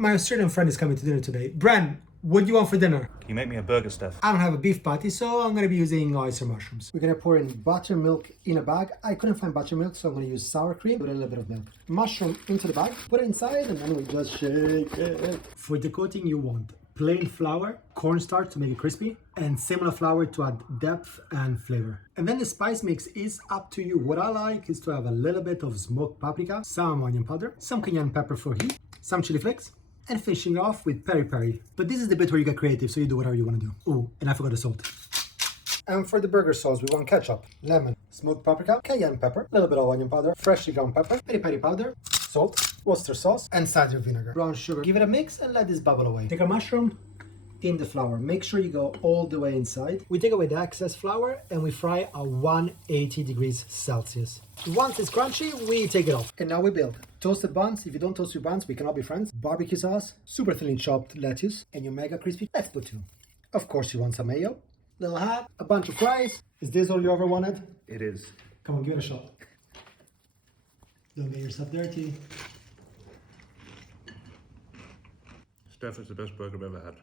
My Australian friend is coming to dinner today. Bran, what do you want for dinner? Can you make me a burger stuff? I don't have a beef patty, so I'm gonna be using oyster mushrooms. We're gonna pour in buttermilk in a bag. I couldn't find buttermilk, so I'm gonna use sour cream with a little bit of milk. Mushroom into the bag, put it inside, and then we just shake it. For the coating, you want plain flour, corn starch to make it crispy, and Semola Flour to add depth and flavor. And then the spice mix is up to you. What I like is to have a little bit of smoked paprika, some onion powder, some cayenne pepper for heat, some chili flakes, and finishing off with peri peri. But this is the bit where you get creative, so you do whatever you want to do. Oh, and I forgot the salt. And for the burger sauce, we want ketchup, lemon, smoked paprika, cayenne pepper, a little bit of onion powder, freshly ground pepper, peri peri powder, salt, Worcester sauce, and cider vinegar. Brown sugar. Give it a mix and let this bubble away. Take a mushroom in the flour. Make sure you go all the way inside. We take away the excess flour and we fry at 180 degrees Celsius. Once it's crunchy, we take it off. And now we build toasted buns. If you don't toast your buns, we cannot be friends. Barbecue sauce, super thinly chopped lettuce, and your mega crispy. Let's put two. Of course, you want some mayo, little hat, a bunch of fries. Is this all you ever wanted? It is. Come on, give it a shot. Don't get yourself dirty. Steph, it's the best burger I've ever had.